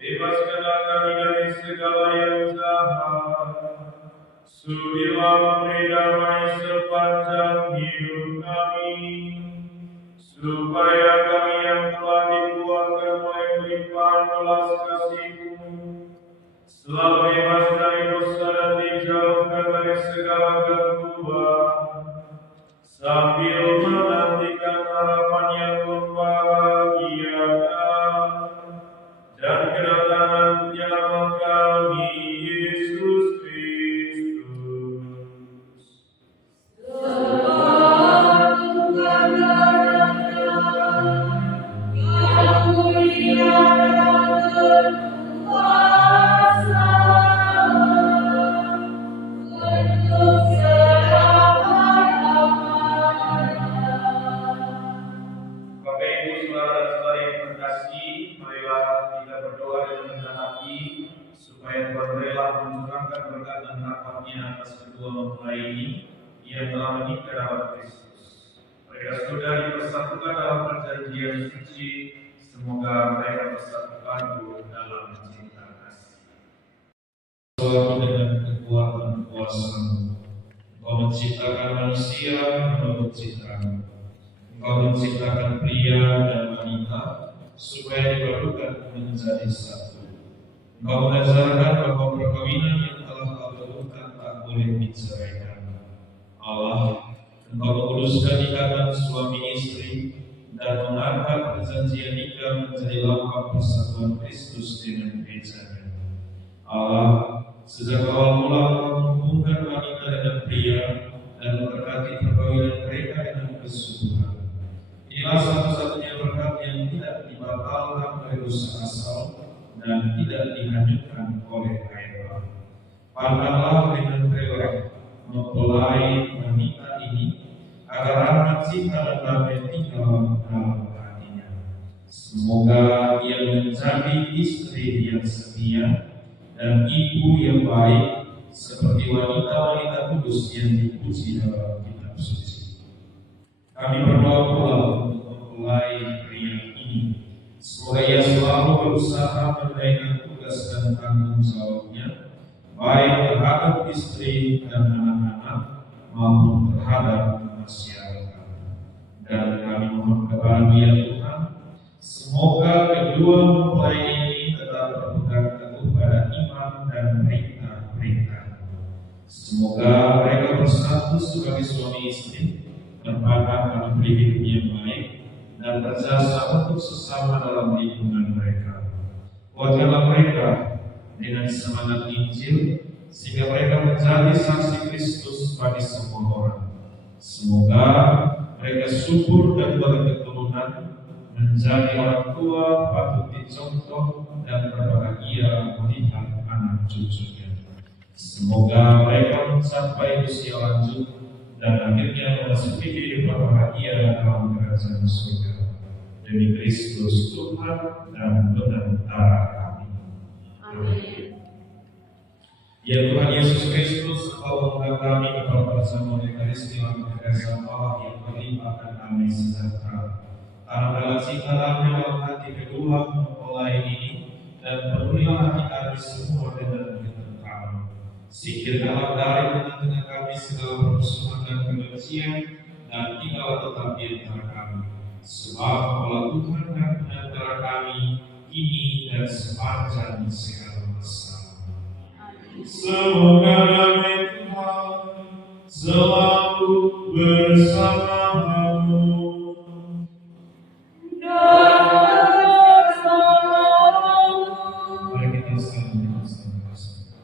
Bebaskanlah kami dari segala yang jahat, sudilah memberi damai sepanjang hidup kami, supaya kami yang telah dikuatkan oleh kelimpahan belas kasih-Mu, selalu bebas dari dosa dan dijauhkan dari segala gangguan, sambil menantikan harapan yang membahagiakan dan kedatangan penyelamat kami, Yesus Kristus. rahmatnya atas kedua mempelai ini yang telah menikah dalam Kristus. Mereka sudah dipersatukan dalam perjanjian suci. Semoga mereka bersatu padu dalam cinta kasih. Suatu dengan kekuatan kuasa-Mu, Engkau menciptakan manusia menurut ciptaan. Engkau menciptakan pria dan wanita supaya dipadukan menjadi satu. Engkau mengajarkan bahwa perkawinan yang telah Kau tentukan tak boleh diceraikan. Allah, Engkau menguduskan ikatan suami istri dan mengangkat perjanjian nikah menjadi lambang persatuan Kristus dengan gereja-Nya. Allah, sejak awal mula Engkau menghubungkan wanita dengan pria dan memberkati perkawinan mereka dengan kesuburan. Inilah satu-satunya berkat yang tidak dibatalkan oleh dosa asal dan tidak dihanyutkan oleh air bah. Pandanglah dengan rela mempelai wanita ini agar rahmat cinta dan damai tinggal dalam hatinya. Semoga ia menjadi istri yang setia dan ibu yang baik seperti wanita-wanita kudus yang dipuji dalam kitab suci. Kami berdoa pula untuk mempelai pria ini. Semoga ia selalu berusaha menunaikan tugas dan tanggung jawabnya, baik terhadap istri dan anak-anak maupun terhadap masyarakat. Dan kami mohon kepada ya Tuhan, semoga kedua mempelai ini tetap berpegang teguh pada iman dan perintah-perintah. Semoga mereka bersatu sebagai suami istri, berpandang pada hidup yang baik dan berjasa untuk sesama dalam lingkungan mereka. Kuatkanlah mereka dengan semangat Injil sehingga mereka menjadi saksi Kristus bagi semua orang. Semoga mereka subur dan berketurunan, menjadi orang tua patut dicontoh dan berbahagia melihat anak cucunya. Semoga mereka mencapai usia lanjut dan akhirnya memasuki hidup berbahagia dalam kerajaan surga. Demi Kristus Tuhan dan Penantara kami. Amin. Ya Tuhan Yesus Kristus, Engkau mengangkat kami kepada perjamuan Ekaristi dalam kekasih Allah yang melimpahkan damai sejahtera. Tanamkanlah cinta damai dalam hati kedua mempelai ini dan penuhilah hati kami semua dengan ketentraman. Singkirkanlah dari tengah-tengah kami segala permusuhan dan kebencian dan tinggallah tetap di antara kami. Sebab Allah Tuhan dan Penantara kami kini dan sepanjang segala masa. Semoga damai Tuhan selalu bersamamu. Mari kita sekali bersama-sama.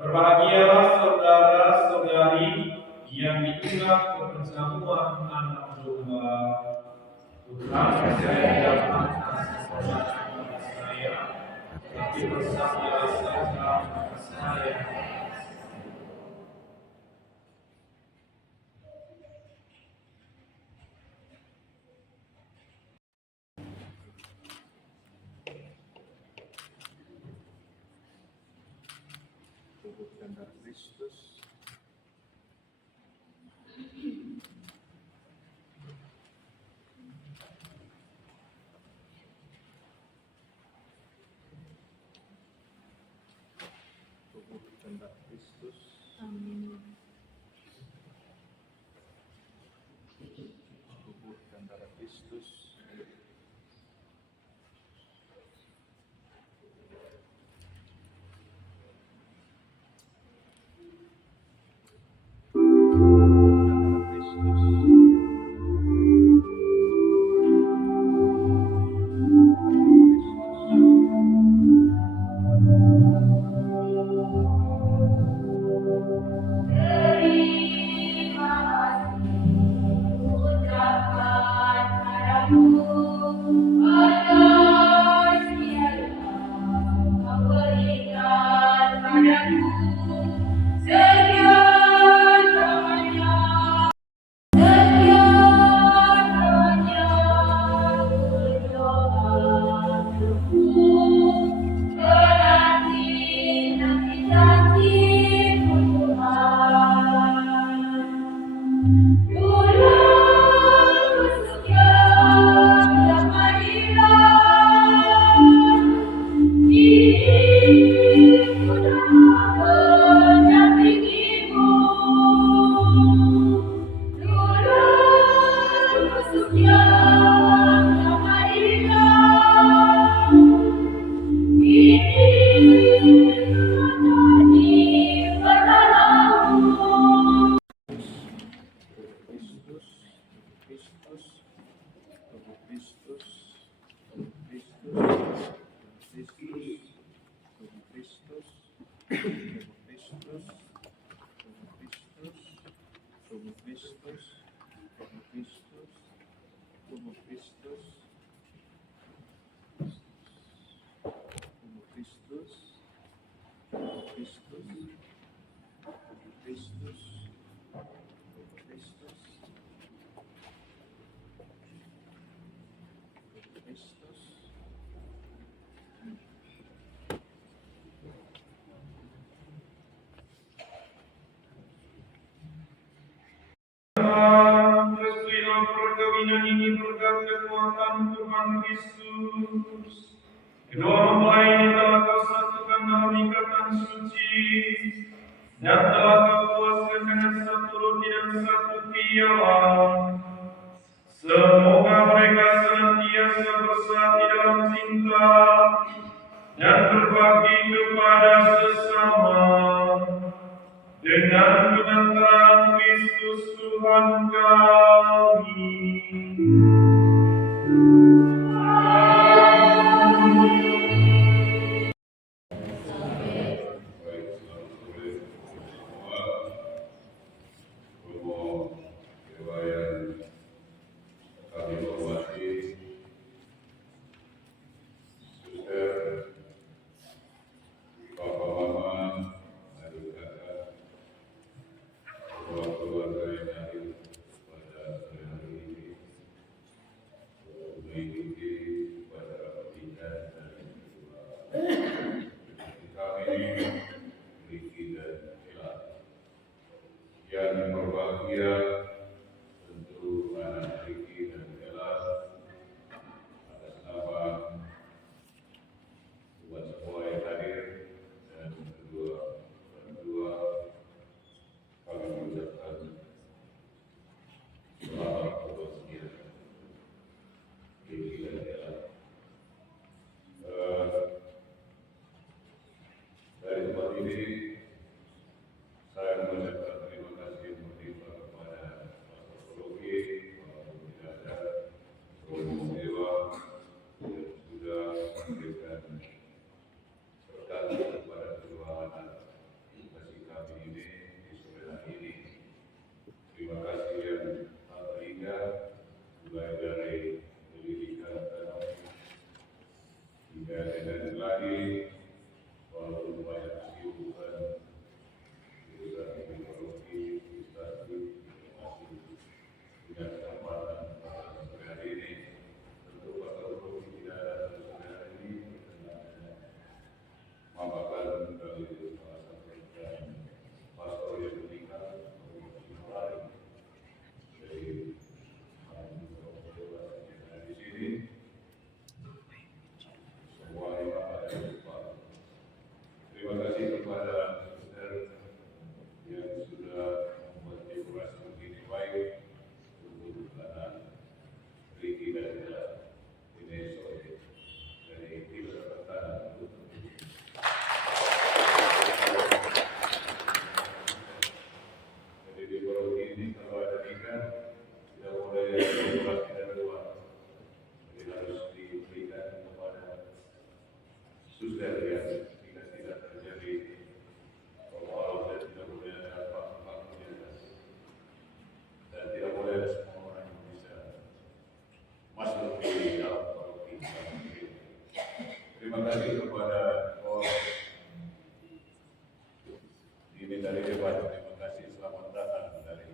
Berbahagialah saudara-saudari yang di tengah perjamuan anak domba. Bukan saya dapat saya, tapi bersaksilah saja saya. Tubuh dan darah Kristus. Tubuh dan darah Kristus. Tubuh dan darah Kristus. Terima kasih ucapkan padamu atas yang kau berikan padamu sekian lamanya berdoa bersyukur nanti Tuhan. Dulu masuk yang marilah, ini sudah mendampingimu. Dulu masuk yang marilah, ini menjadi penolongmu. Kristus, Kristus, tubuh Kristus, tubuh Kristus, Kristus, tubuh Kristus, tubuh Kristus, tubuh Kristus, tubuh Kristus, tubuh Kristus, tubuh Kristus, tubuh Kristus, tubuh Kristus, tubuh Kristus. Restuilah perkawinan ini berkat kekuatan Tuhan Kristus. Kedua mempelai ini telah kau satukan dalam ikatan suci, dan telah kau puaskan dengan satu roti dan satu piala. Semoga mereka senantiasa bersatu dalam cinta dan berbagi kepada sesama. Dengan pengantaran Kristus Tuhan kami. Terima kasih kepada ini dari debat. Terima kasih, selamat datang dari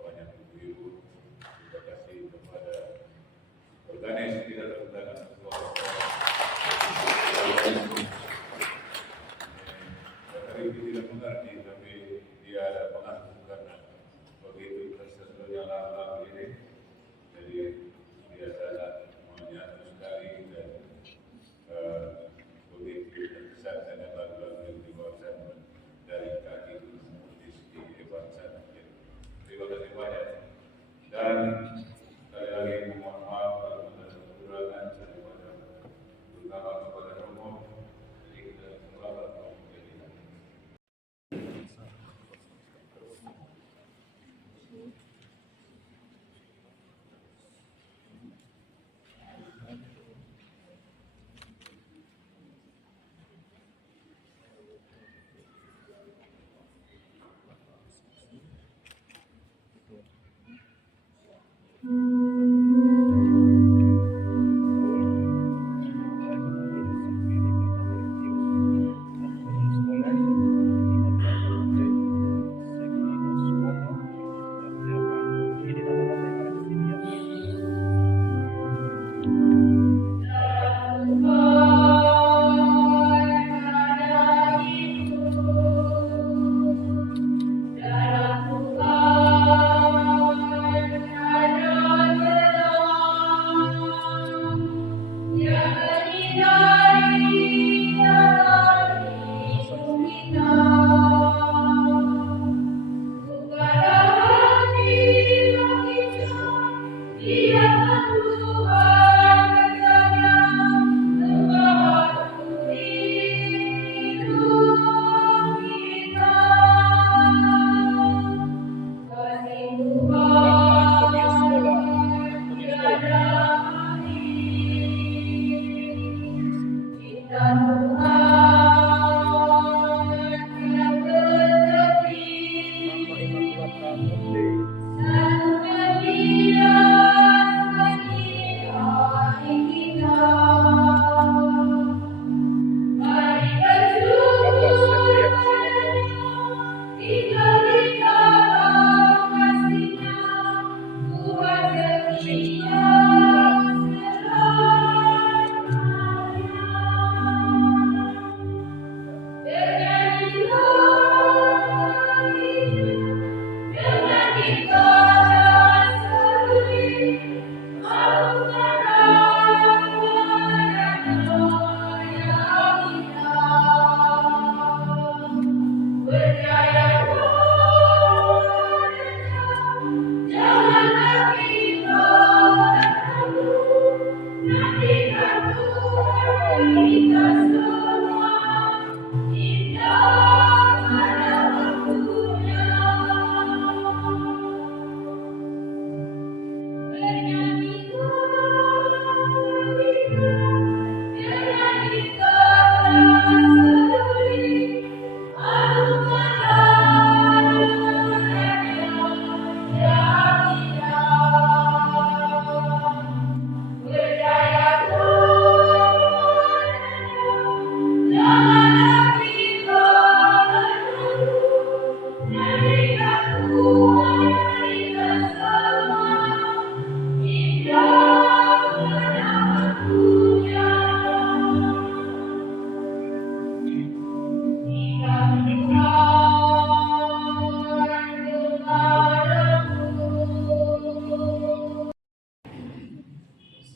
banyak ibu-ibu. Terima kasih kepada organis tidak terundangan ketua. Tadi tidak mengerti, tapi dia ada mengaku karena begitu tersesuainya lalu ini. Jadi dia sangat menyatu sekali dan begitu besar dan lagu-lagu yang dibawakan dari kaki di segi kebangsaan. Terima kasih banyak. Dan sekali lagi mohon maaf kalau ada kekurangan daripada terutama kepada Romo. Jadi kita selamat menjadi.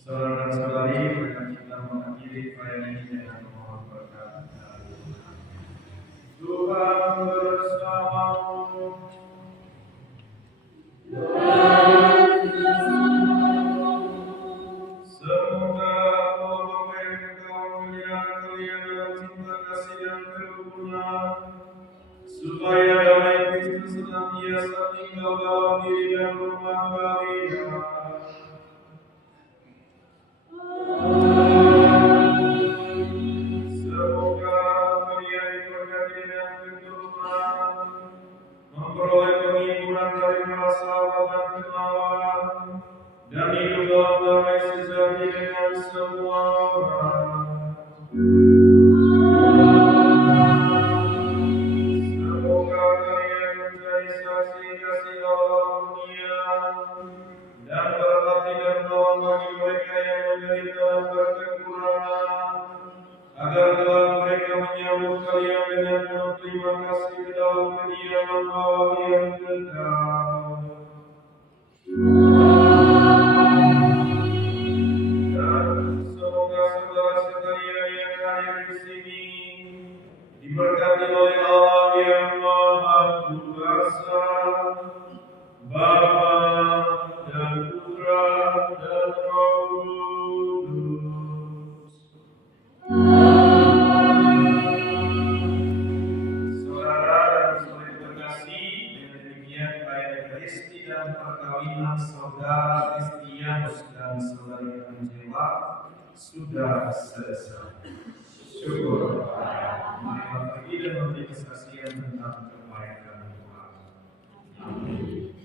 Saudara-saudari, marilah kita mengakhiri perayaan ini dengan memohon berkat dari Tuhan bersamamu. Semoga Allah memberi kemuliaan kalian dalam cinta kasih dan kerukunan, supaya damai Kristus senantiasa tinggal dalam diri dan rumah kalian. Semoga kalian diberkati dengan keturunan, memperoleh penghiburan dari persahabatan kenalan, dan hidup dalam damai sejati dengan semua orang. Semoga kalian menjadi saksi kasih Allah dunia dan berarti dan tolong bagi mereka yang menderita dan berkekurangan, agar kelak mereka menyambut kalian dengan penuh terima kasih ke dalam kediaman Allah yang kekal. Dan semoga saudara sekalian yang hadir di sini diberkati oleh Allah yang Maha Kuasa, Bapa dan Putra dan Roh Kudus. Saudara dan saudari terkasih, dengan demikian perayaan Ekaristi dan perkawinan saudara Kristianus dan saudari Angela sudah selesai. Syukur kepada Allah. Mari pergi dan memberi kesaksian tentang kebaikan Tuhan. Amin.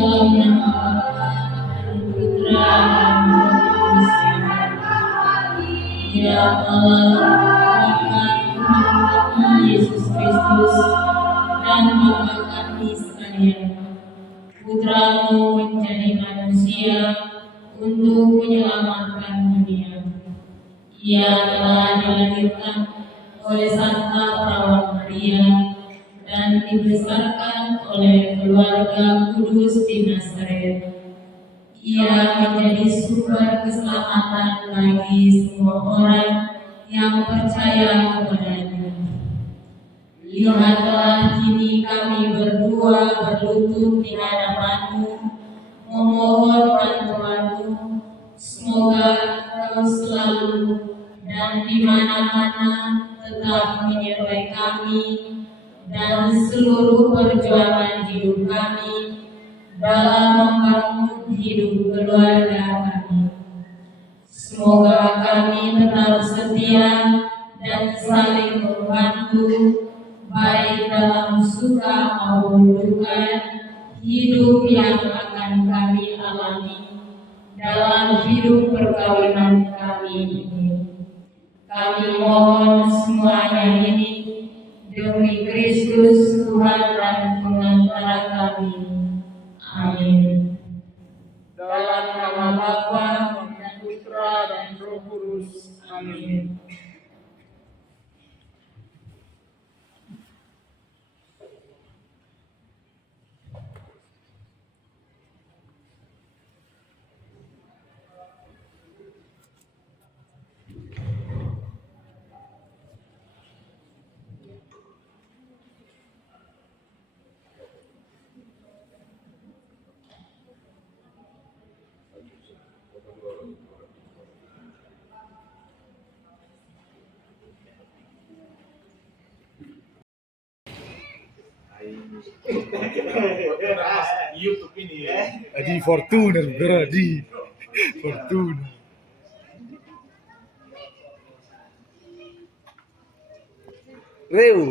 Dalam nama Bapa dan Putra dan Roh Kudus. Ya Allah, Tuhan kami Yesus Kristus dan Bapa kami sekalian, Putra-Mu menjadi manusia untuk menyelamatkan dunia. Ia telah dilahirkan oleh Santa Perawan Maria dan dibesarkan oleh keluarga kudus di Nazaret. Ia menjadi sumber keselamatan bagi semua orang yang percaya kepadanya. Lihatlah, kini kami berdua berlutut di hadapan-Mu, memohon bantuan-Mu. Semoga Kau selalu dan di mana-mana tetap menyertai kami dan seluruh perjuangan hidup kami dalam membangun hidup keluarga kami. Semoga kami tetap setia dan saling membantu, baik dalam suka maupun duka hidup yang akan kami alami dalam hidup perkawinan kami ini. Kami mohon semuanya ini demi Kristus Tuhan dan pengantara kami. Amin. Dalam nama Bapa dan Putra dan Roh Kudus. Amin. YouTube ini ya. Di Fortuner, bro, di Fortuner. Reu.